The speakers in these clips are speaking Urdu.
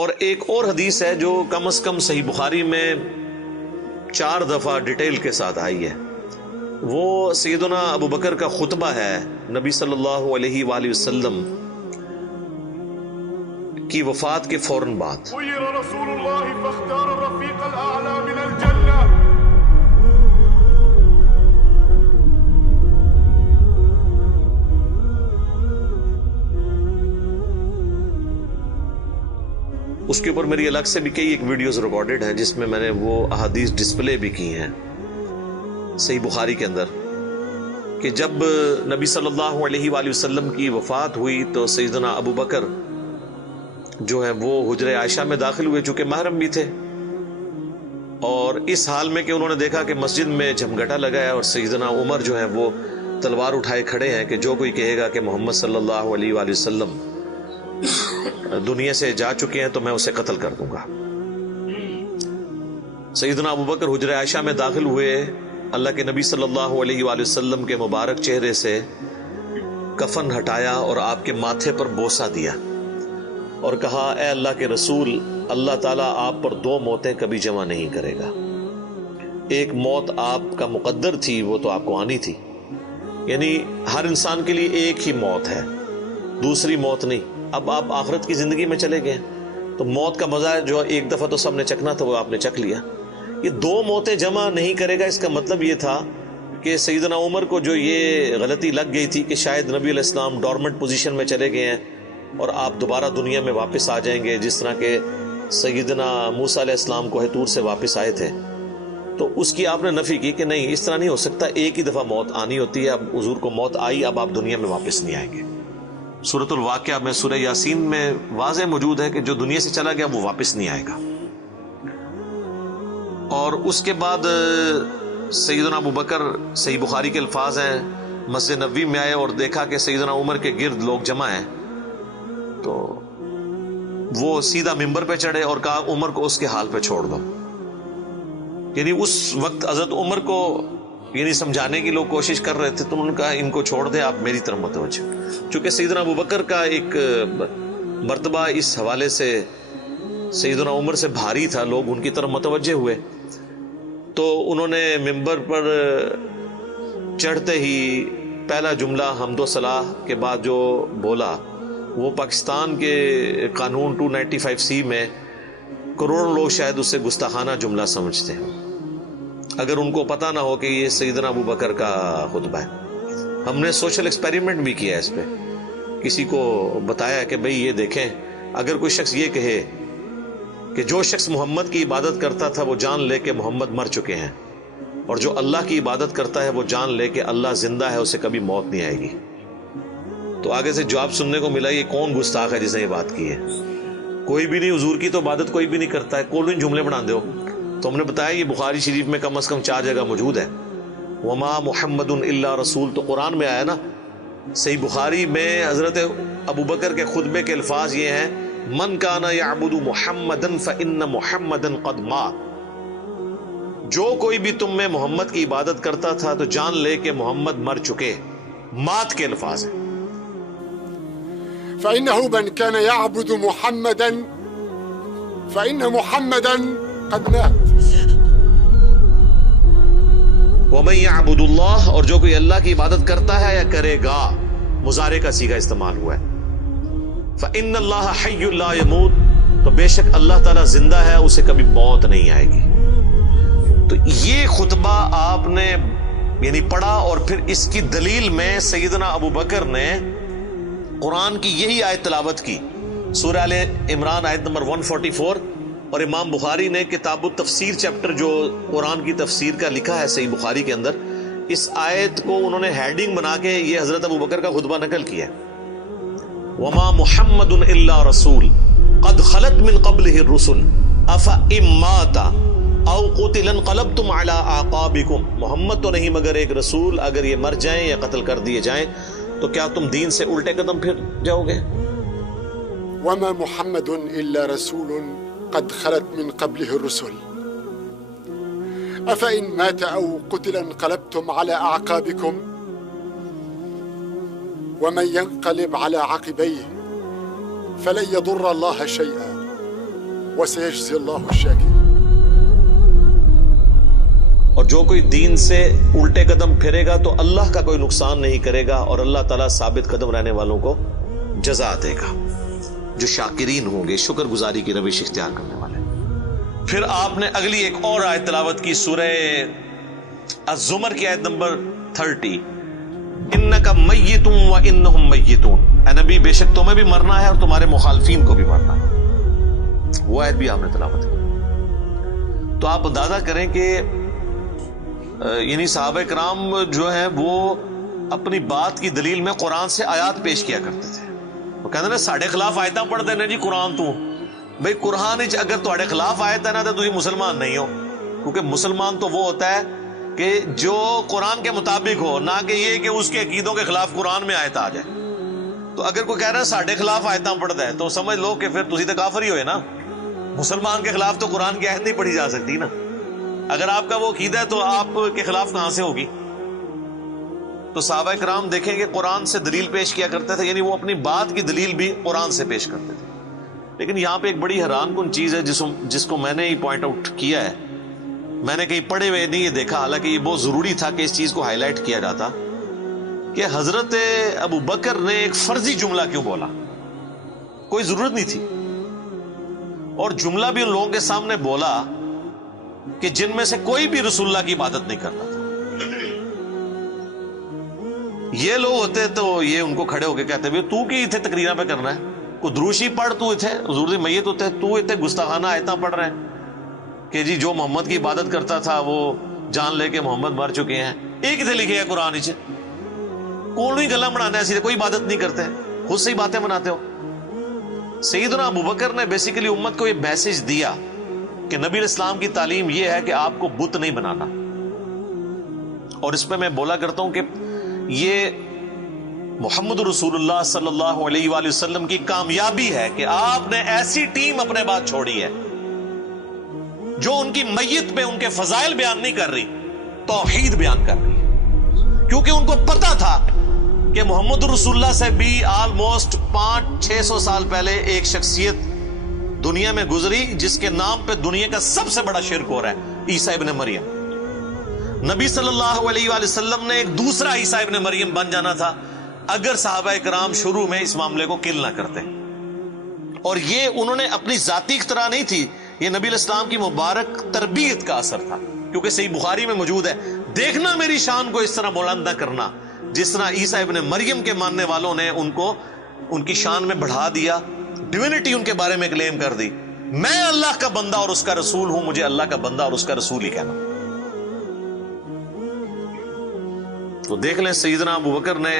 اور ایک اور حدیث ہے جو کم از کم صحیح بخاری میں 4 دفعہ ڈیٹیل کے ساتھ آئی ہے. وہ سیدنا ابو بکر کا خطبہ ہے نبی صلی اللہ علیہ وآلہ وسلم کی وفات کے فوراً بعد. خیر رسول اللہ فاختار الرفیق الاعلی من الجنہ. اس کے اوپر میری الگ سے بھی کئی ایک ویڈیوز ریکارڈڈ ہیں جس میں میں نے وہ احادیث ڈسپلے بھی کی ہیں صحیح بخاری کے اندر کہ جب نبی صلی اللہ علیہ وآلہ وسلم کی وفات ہوئی تو سیدنا ابو بکر جو ہے وہ حجرہ عائشہ میں داخل ہوئے چونکہ محرم بھی تھے، اور اس حال میں کہ انہوں نے دیکھا کہ مسجد میں جھمگٹا لگا ہے اور سیدنا عمر جو ہے وہ تلوار اٹھائے کھڑے ہیں کہ جو کوئی کہے گا کہ محمد صلی اللہ علیہ وآلہ وسلم دنیا سے جا چکے ہیں تو میں اسے قتل کر دوں گا. سیدنا ابو بکر حجرہ عائشہ میں داخل ہوئے، اللہ کے نبی صلی اللہ علیہ وآلہ وسلم کے مبارک چہرے سے کفن ہٹایا اور آپ کے ماتھے پر بوسہ دیا اور کہا اے اللہ کے رسول، اللہ تعالیٰ آپ پر 2 موتیں کبھی جمع نہیں کرے گا. ایک موت آپ کا مقدر تھی، وہ تو آپ کو آنی تھی، یعنی ہر انسان کے لیے ایک ہی موت ہے، دوسری موت نہیں. اب آپ آخرت کی زندگی میں چلے گئے تو موت کا مزہ جو ایک دفعہ تو سب نے چکھنا تھا وہ آپ نے چکھ لیا. یہ 2 موتیں جمع نہیں کرے گا، اس کا مطلب یہ تھا کہ سیدنا عمر کو جو یہ غلطی لگ گئی تھی کہ شاید نبی علیہ السلام ڈورمنٹ پوزیشن میں چلے گئے ہیں اور آپ دوبارہ دنیا میں واپس آ جائیں گے جس طرح کہ سیدنا موسیٰ علیہ السلام کوہ طور سے واپس آئے تھے، تو اس کی آپ نے نفی کی کہ نہیں، اس طرح نہیں ہو سکتا، ایک ہی دفعہ موت آنی ہوتی ہے. اب حضور کو موت آئی، اب آپ دنیا میں واپس نہیں آئیں گے. سورۃ الواقعہ میں سورہ یاسین میں واضح موجود ہے کہ جو دنیا سے چلا گیا وہ واپس نہیں آئے گا. اور اس کے بعد سیدنا ابو بکر، صحیح بخاری کے الفاظ ہیں، مسجد نبوی میں آئے اور دیکھا کہ سیدنا عمر کے گرد لوگ جمع ہیں تو وہ سیدھا ممبر پہ چڑھے اور کہا عمر کو اس کے حال پہ چھوڑ دو. یعنی اس وقت حضرت عمر کو یعنی سمجھانے کی لوگ کوشش کر رہے تھے تو انہوں نے کہا ان کو چھوڑ دیں، آپ میری طرف متوجہ. چونکہ سیدنا ابو بکر کا ایک مرتبہ اس حوالے سے سیدنا عمر سے بھاری تھا، لوگ ان کی طرف متوجہ ہوئے تو انہوں نے ممبر پر چڑھتے ہی پہلا جملہ حمد و ثناء کے بعد جو بولا وہ پاکستان کے قانون 295C میں کروڑوں لوگ شاید اسے گستاخانہ جملہ سمجھتے ہیں اگر ان کو پتہ نہ ہو کہ یہ سیدنا ابو بکر کا خطبہ ہے. ہم نے سوشل ایکسپیریمنٹ بھی کیا ہے اس پہ، کسی کو بتایا کہ بھئی یہ دیکھیں، اگر کوئی شخص یہ کہے کہ جو شخص محمد کی عبادت کرتا تھا وہ جان لے کہ محمد مر چکے ہیں، اور جو اللہ کی عبادت کرتا ہے وہ جان لے کہ اللہ زندہ ہے، اسے کبھی موت نہیں آئے گی. تو آگے سے جواب سننے کو ملا یہ کون گستاخ ہے جس نے یہ بات کی ہے؟ کوئی بھی نہیں، حضور کی تو عبادت کوئی بھی نہیں کرتا ہے، کون جملے بنا دو. تو ہم نے بتایا یہ بخاری شریف میں کم از کم 4 جگہ موجود ہے. وما محمد الا رسول تو قرآن میں آیا نا. صحیح بخاری میں حضرت ابو بکر کے خطبے کے الفاظ یہ ہیں من کان یعبد محمدا فان محمدا قد مات. جو کوئی بھی تم میں محمد کی عبادت کرتا تھا تو جان لے کہ محمد مر چکے. مات کے الفاظ ہیں. فإنه من كان يعبد محمدا فإن محمدا قد مات. وَمَن يَعْبُدُ اللَّهَ، اور جو کوئی اللہ کی عبادت کرتا ہے یا کرے گا، مضارع کا صیغہ استعمال ہوا ہے. فَإِنَّ اللَّهَ حَيٌّ لَا يَمُوتُ، تو بے شک اللہ تعالیٰ زندہ ہے، اسے کبھی موت نہیں آئے گی. تو یہ خطبہ آپ نے یعنی پڑھا اور پھر اس کی دلیل میں سیدنا ابو بکر نے قرآن کی یہی آیت تلاوت کی، سورہ آل عمران آیت نمبر 144. اور امام بخاری نے کتاب التفسیر چیپٹر جو قرآن کی تفسیر کا لکھا ہے صحیح بخاری کے اندر، اس آیت کو انہوں نے ہیڈنگ بنا کے یہ حضرت ابو بکر کا خطبہ نقل کیا ہے. وما محمد الا رسول قد خلت من قبلہ الرسل افئن مات او قتل انقلبتم علی اعقابکم. محمد تو نہیں مگر ایک رسول، اگر یہ مر جائیں یا قتل کر دیے جائیں تو کیا تم دین سے الٹے قدم پھر جاؤ گے؟ وما محمد الا رسول قد خلت من قبله الرسل افإن مات او قتل انقلبتم على اعقابكم ومن ينقلب على عقبيه فلن يضر الله شيئا وسيجزي الله الشاكرين. اور جو کوئی دین سے الٹے قدم پھرے گا تو اللہ کا کوئی نقصان نہیں کرے گا اور اللہ تعالیٰ ثابت قدم رہنے والوں کو جزا دے گا، جو شاکرین ہوں گے، شکر گزاری کی روش اختیار کرنے والے۔ پھر آپ نے اگلی ایک اور آیت تلاوت کی، سورہ الزمر کی آیت نمبر 30، انک میت و انہم میتون، اے نبی بے شک تمہیں بھی مرنا ہے اور تمہارے مخالفین کو بھی مرنا ہے۔ وہ آیت بھی آپ نے تلاوت کی۔ تو آپ اندازہ کریں کہ یعنی صحابہ کرام جو ہیں وہ اپنی بات کی دلیل میں قرآن سے آیات پیش کیا کرتے تھے۔ وہ کہتے ہیں نا ساڑھے خلاف آیتاں پڑھ دینے جی قرآن تو بھئی قرآن اگر تھوڑے خلاف آیت ہے نا تو تھی مسلمان نہیں ہو، کیونکہ مسلمان تو وہ ہوتا ہے کہ جو قرآن کے مطابق ہو، نہ کہ یہ کہ اس کے عقیدوں کے خلاف قرآن میں آیت آ جائے۔ تو اگر کوئی کہہ رہا ہے ساڑھے خلاف آیتاں پڑھتا ہے تو سمجھ لو کہ پھر تسی تو کافر ہی ہوئے نا، مسلمان کے خلاف تو قرآن کی آیت نہیں پڑھی جا سکتی نا۔ اگر آپ کا وہ عقیدہ ہے تو آپ کے خلاف کہاں سے ہوگی؟ تو صحابہ کرام دیکھیں کہ قرآن سے دلیل پیش کیا کرتے تھے، یعنی وہ اپنی بات کی دلیل بھی قرآن سے پیش کرتے تھے۔ لیکن یہاں پہ ایک بڑی حیران کن چیز ہے جس کو میں نے ہی پوائنٹ آؤٹ کیا ہے، میں نے کہیں پڑھے ہوئے نہیں یہ دیکھا، حالانکہ یہ بہت ضروری تھا کہ اس چیز کو ہائی لائٹ کیا جاتا، کہ حضرت ابو بکر نے ایک فرضی جملہ کیوں بولا؟ کوئی ضرورت نہیں تھی، اور جملہ بھی ان لوگوں کے سامنے بولا کہ جن میں سے کوئی بھی رسول اللہ کی عبادت نہیں کرتا تھا۔ یہ لوگ ہوتے تو یہ ان کو کھڑے ہو کے کہتے بھی تو کی اتنے تقریریں پہ کرنا ہے، کو دروشی پڑھ تو اتنے حضور دی میت ہوتے تو اتنے گستاخانہ آیتاں پڑھ رہے ہیں کہ جی جو محمد کی عبادت کرتا تھا وہ جان لے کے محمد مر چکے ہیں۔ ایک اتنے لکھے ہے قرآن اچ کون ہی گلا بنانا ہے، سیدھے کوئی عبادت نہیں کرتے، خود سے ہی باتیں بناتے ہو۔ سیدنا ابو بکر نے بیسیکلی امت کو یہ میسج دیا کہ نبی علیہ السلام کی تعلیم یہ ہے کہ آپ کو بت نہیں بنانا، اور اس پہ میں بولا کرتا ہوں کہ یہ محمد رسول اللہ صلی اللہ علیہ وآلہ وسلم کی کامیابی ہے کہ آپ نے ایسی ٹیم اپنے بعد چھوڑی ہے جو ان کی میت پہ ان کے فضائل بیان نہیں کر رہی، توحید بیان کر رہی ہے، کیونکہ ان کو پتا تھا کہ محمد رسول اللہ سے بھی آلموسٹ 500-600 سال پہلے ایک شخصیت دنیا میں گزری جس کے نام پہ دنیا کا سب سے بڑا شرک ہو رہا ہے، عیسیٰ ابن مریم۔ نبی صلی اللہ علیہ وآلہ وسلم نے ایک دوسرا عیسیٰ ابن مریم بن جانا تھا اگر صحابہ کرام شروع میں اس معاملے کو کل نہ کرتے، اور یہ انہوں نے اپنی ذاتی اختراع نہیں تھی، یہ نبی علیہ السلام کی مبارک تربیت کا اثر تھا، کیونکہ صحیح بخاری میں موجود ہے، دیکھنا میری شان کو اس طرح بلند نہ کرنا جس طرح عیسیٰ ابن مریم کے ماننے والوں نے ان کو ان کی شان میں بڑھا دیا، ڈیوینٹی ان کے بارے میں کلیم کر دی۔ میں اللہ کا بندہ اور اس کا رسول ہوں، مجھے اللہ کا بندہ اور اس کا رسول ہی کہنا۔ تو دیکھ لیں سیدنا ابو بکر نے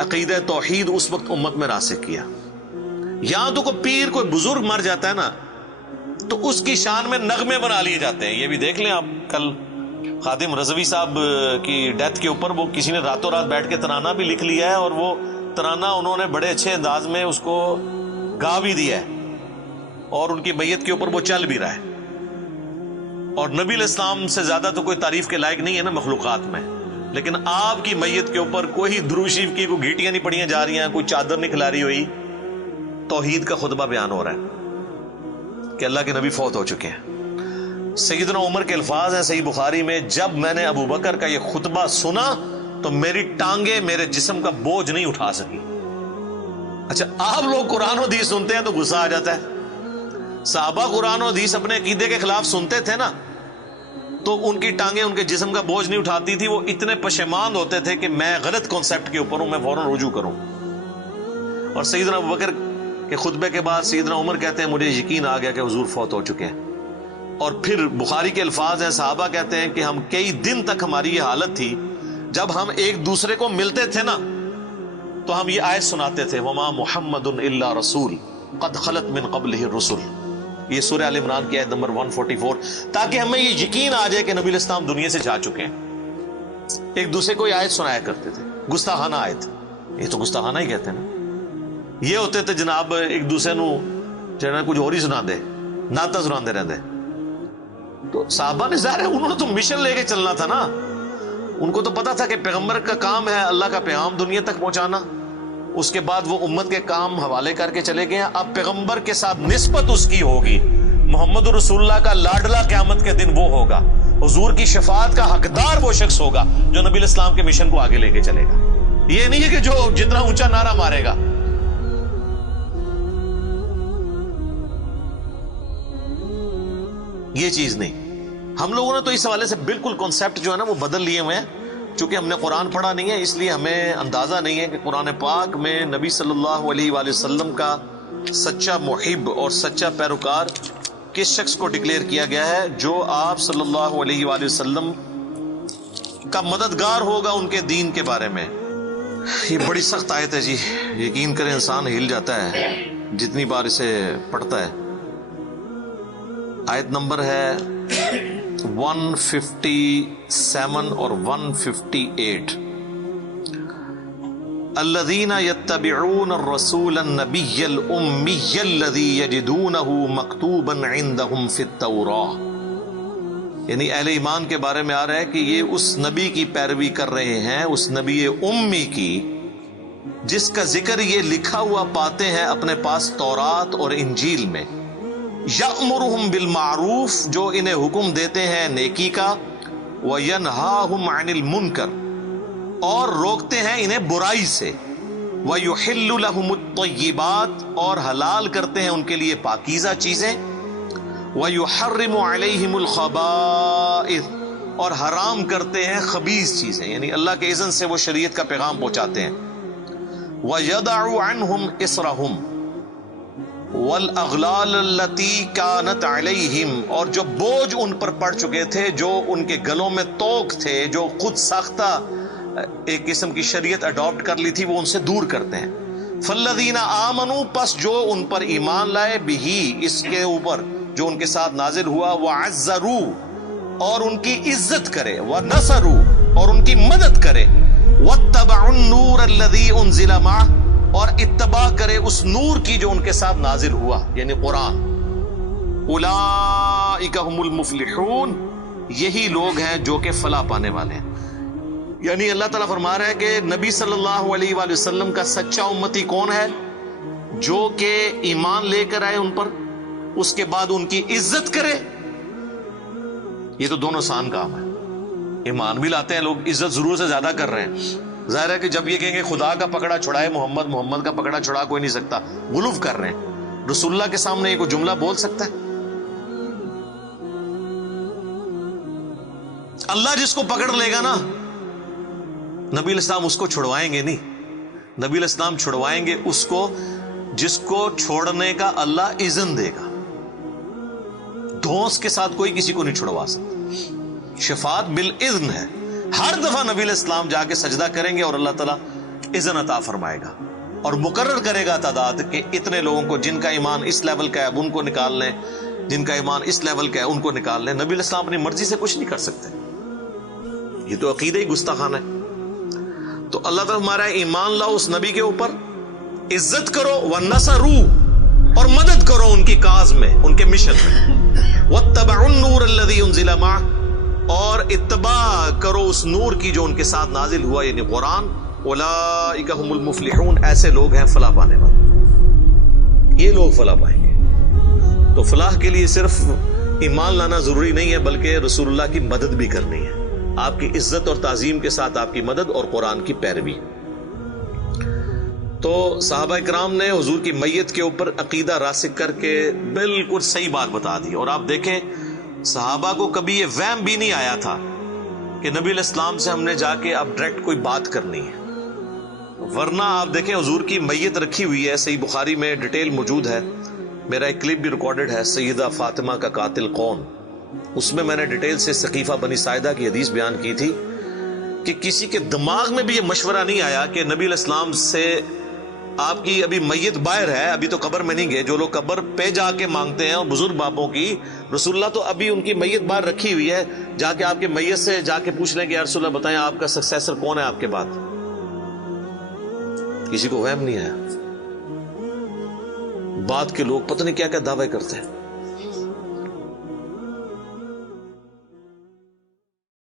عقیدہ توحید اس وقت امت میں راسخ کیا۔ یہاں تو کوئی پیر کوئی بزرگ مر جاتا ہے نا تو اس کی شان میں نغمے بنا لیے جاتے ہیں۔ یہ بھی دیکھ لیں آپ، کل خادم رضوی صاحب کی ڈیتھ کے اوپر وہ کسی نے راتوں رات بیٹھ کے ترانہ بھی لکھ لیا ہے، اور وہ ترانہ انہوں نے بڑے اچھے انداز میں اس کو گا بھی دیا ہے، اور ان کی میت کے اوپر وہ چل بھی رہا ہے۔ اور نبی علیہ السلام سے زیادہ تو کوئی تعریف کے لائق نہیں ہے نا مخلوقات میں، لیکن آپ کی میت کے اوپر کوئی درود شریف کی کوئی گھیٹیاں نہیں پڑھیاں جا رہی ہیں، کوئی چادر نہیں کھلاری ہوئی، توحید کا خطبہ بیان ہو رہا ہے کہ اللہ کے نبی فوت ہو چکے ہیں۔ سیدنا عمر کے الفاظ ہیں صحیح بخاری میں، جب میں نے ابو بکر کا یہ خطبہ سنا تو میری ٹانگیں میرے جسم کا بوجھ نہیں اٹھا سکی۔ اچھا، آپ لوگ قرآن و حدیث سنتے ہیں تو غصہ آ جاتا ہے، صحابہ قرآن و حدیث اپنے عقیدے کے خلاف سنتے تھے نا تو ان کی ٹانگیں ان کے جسم کا بوجھ نہیں اٹھاتی تھی، وہ اتنے پشیمان ہوتے تھے کہ میں غلط کانسیپٹ کے اوپر ہوں، میں فوراً رجوع کروں۔ اور سیدنا ابو بکر کے خطبے کے بعد سیدنا عمر کہتے ہیں مجھے یقین آ گیا کہ حضور فوت ہو چکے ہیں۔ اور پھر بخاری کے الفاظ ہیں، صحابہ کہتے ہیں کہ ہم کئی دن تک ہماری یہ حالت تھی، جب ہم ایک دوسرے کو ملتے تھے نا تو ہم یہ آیت سناتے تھے، وما محمد الا رسول قد خلت من قبلہ الرسل، یہ سورہ آل عمران کی آیت نمبر 144، تاکہ ہمیں یہ یقین آ جائے کہ نبی علیہ السلام دنیا سے جا چکے ہیں۔ ایک دوسرے کو یہ آیت سنایا کرتے تھے، گستاخانہ آیت، یہ تو گستاخانہ ہی کہتے ہیں نا۔ یہ ہوتے تھے جناب ایک دوسرے نو جناب کچھ اور ہی سنا دے، نعتاں سنا دے رہتے۔ تو صحابہ نے ظاہر ہے انہوں نے تو مشن لے کے چلنا تھا نا، ان کو تو پتا تھا کہ پیغمبر کا کام ہے اللہ کا پیغام دنیا تک پہنچانا، اس کے بعد وہ امت کے کام حوالے کر کے چلے گئے ہیں۔ اب پیغمبر کے ساتھ نسبت اس کی ہوگی، محمد رسول اللہ کا لاڈلا قیامت کے دن وہ ہوگا، حضور کی شفاعت کا حقدار وہ شخص ہوگا جو نبی الاسلام کے مشن کو آگے لے کے چلے گا۔ یہ نہیں ہے کہ جو جتنا اونچا نعرہ مارے گا۔ یہ چیز نہیں۔ ہم لوگوں نے تو اس حوالے سے بالکل کانسیپٹ جو ہے نا وہ بدل لیے ہوئے ہیں، چونکہ ہم نے قرآن پڑھا نہیں ہے اس لیے ہمیں اندازہ نہیں ہے کہ قرآن پاک میں نبی صلی اللہ علیہ وآلہ وسلم کا سچا محب اور سچا پیروکار کس شخص کو ڈکلیئر کیا گیا ہے، جو آپ صلی اللہ علیہ وآلہ وسلم کا مددگار ہوگا ان کے دین کے بارے میں۔ یہ بڑی سخت آیت ہے جی، یقین کریں انسان ہل جاتا ہے جتنی بار اسے پڑھتا ہے۔ آیت نمبر ہے 157 اور 158۔ الذين يتبعون الرسول النبي الأمي الذي يجدونه مكتوبا عندهم في التوراة، یعنی اہل ایمان کے بارے میں آ رہا ہے کہ یہ اس نبی کی پیروی کر رہے ہیں، اس نبی امی کی جس کا ذکر یہ لکھا ہوا پاتے ہیں اپنے پاس تورات اور انجیل میں۔ یأمرهم بالمعروف، جو انہیں حکم دیتے ہیں نیکی کا، وینہاہم عن المنکر، اور روکتے ہیں انہیں برائی سے، وَيُحِلُّ لَهُمُ الطَّيِّبَاتِ، اور حلال کرتے ہیں ان کے لیے پاکیزہ چیزیں، وَيُحَرِّمُ عَلَيْهِمُ الْخَبَائِثَ، اور حرام کرتے ہیں خبیث چیزیں، یعنی اللہ کے اذن سے وہ شریعت کا پیغام پہنچاتے ہیں۔ وَيَدَعُ عَنْهُمْ إِصْرَهُمْ وَالْأَغْلَالَ الَّتِي كَانَتْ عَلَيْهِمْ، اور جو بوجھ ان پر پڑ چکے تھے، جو ان کے گلوں میں توق تھے، جو خود ساختہ ایک قسم کی شریعت اڈاپٹ کر لی تھی، وہ ان سے دور کرتے ہیں۔ فَالَّذِينَ آمَنُوا، پس جو ان پر ایمان لائے، بِهِ، اس کے اوپر جو ان کے ساتھ نازل ہوا، وَعَزَّرُوا، اور ان کی عزت کرے، وَنَصَرُوا، اور ان کی مدد کرے، وَاتَّبَعُوا النُّورَ الَّذِي أُنزِلَ مَعَهُ، اور اتباع کرے اس نور کی جو ان کے ساتھ نازل ہوا، یعنی قرآن۔ اولئک هم المفلحون، یہی لوگ ہیں جو کہ فلاح پانے والے ہیں۔ یعنی اللہ تعالیٰ فرما رہا ہے کہ نبی صلی اللہ علیہ وآلہ وسلم کا سچا امتی کون ہے؟ جو کہ ایمان لے کر آئے ان پر، اس کے بعد ان کی عزت کرے۔ یہ تو دونوں آسان کام ہے۔ ایمان بھی لاتے ہیں لوگ، عزت ضرور سے زیادہ کر رہے ہیں۔ ظاہر ہے کہ جب یہ کہیں گے خدا کا پکڑا چھڑائے محمد، محمد کا پکڑا چھڑا کوئی نہیں سکتا، غلوف کر رہے ہیں۔ رسول اللہ کے سامنے یہ کوئی جملہ بول سکتا ہے؟ اللہ جس کو پکڑ لے گا نا، نبی الاسلام اس کو چھڑوائیں گے نہیں، نبی الاسلام چھڑوائیں گے اس کو جس کو چھوڑنے کا اللہ اذن دے گا۔ دھونس کے ساتھ کوئی کسی کو نہیں چھڑوا سکتا۔ شفاعت بالاذن ہے، ہر دفعہ نبی الاسلام جا کے سجدہ کریں گے اور اللہ تعالیٰ اذن عطا فرمائے گا اور مقرر کرے گا تعداد کہ اتنے لوگوں کو جن کا ایمان اس لیول کا ہے اب ان کو نکال لیں، جن کا ایمان اس لیول کا ہے ان کو نکال لیں۔ نبی الاسلام اپنی مرضی سے کچھ نہیں کر سکتے، یہ تو عقیدہ ہی گستاخانہ ہے۔ تو اللہ تعالیٰ ہمارا ایمان لاؤ اس نبی کے اوپر، عزت کرو، وَنَصَرُوا، اور مدد کرو ان کی کاز میں، ان کے مشن میں، وَاتَّبَعُوا النُّورَ الَّذِي أُنزِلَ مَعَهُ، اور اتباع کرو اس نور کی جو ان کے ساتھ نازل ہوا، یعنی قرآن۔ اولئک هم المفلحون، ایسے لوگ ہیں فلاح پانے والے، یہ لوگ فلاح پائیں گے۔ تو فلاح کے لیے صرف ایمان لانا ضروری نہیں ہے، بلکہ رسول اللہ کی مدد بھی کرنی ہے، آپ کی عزت اور تعظیم کے ساتھ آپ کی مدد اور قرآن کی پیروی۔ تو صحابہ کرام نے حضور کی میت کے اوپر عقیدہ راسخ کر کے بالکل صحیح بات بتا دی، اور آپ دیکھیں صحابہ کو کبھی یہ وہم بھی نہیں آیا تھا کہ نبی علیہ السلام سے ہم نے جا کے اب ڈائریکٹ کوئی بات کرنی ہے، ورنہ آپ دیکھیں حضور کی میت رکھی ہوئی ہے، صحیح بخاری میں ڈیٹیل موجود ہے، میرا ایک کلپ بھی ریکارڈڈ ہے، سیدہ فاطمہ کا قاتل کون، اس میں میں نے ڈیٹیل سے ثقیفہ بنی ساعدہ کی حدیث بیان کی تھی کہ کسی کے دماغ میں بھی یہ مشورہ نہیں آیا کہ نبی علیہ السلام سے آپ کی ابھی میت باہر ہے، ابھی تو قبر میں نہیں گئے، جو لوگ قبر پہ جا کے مانگتے ہیں اور بزرگ باپوں کی، رسول اللہ تو ابھی ان کی میت باہر رکھی ہوئی ہے، جا کے آپ کے میت سے جا کے پوچھ لیں کہ یا رسول اللہ بتائیں آپ کا سکسیسر کون ہے آپ کے بعد۔ کسی کو وہم نہیں آیا، بعد کے لوگ پتہ نہیں کیا کیا دعوے کرتے ہیں۔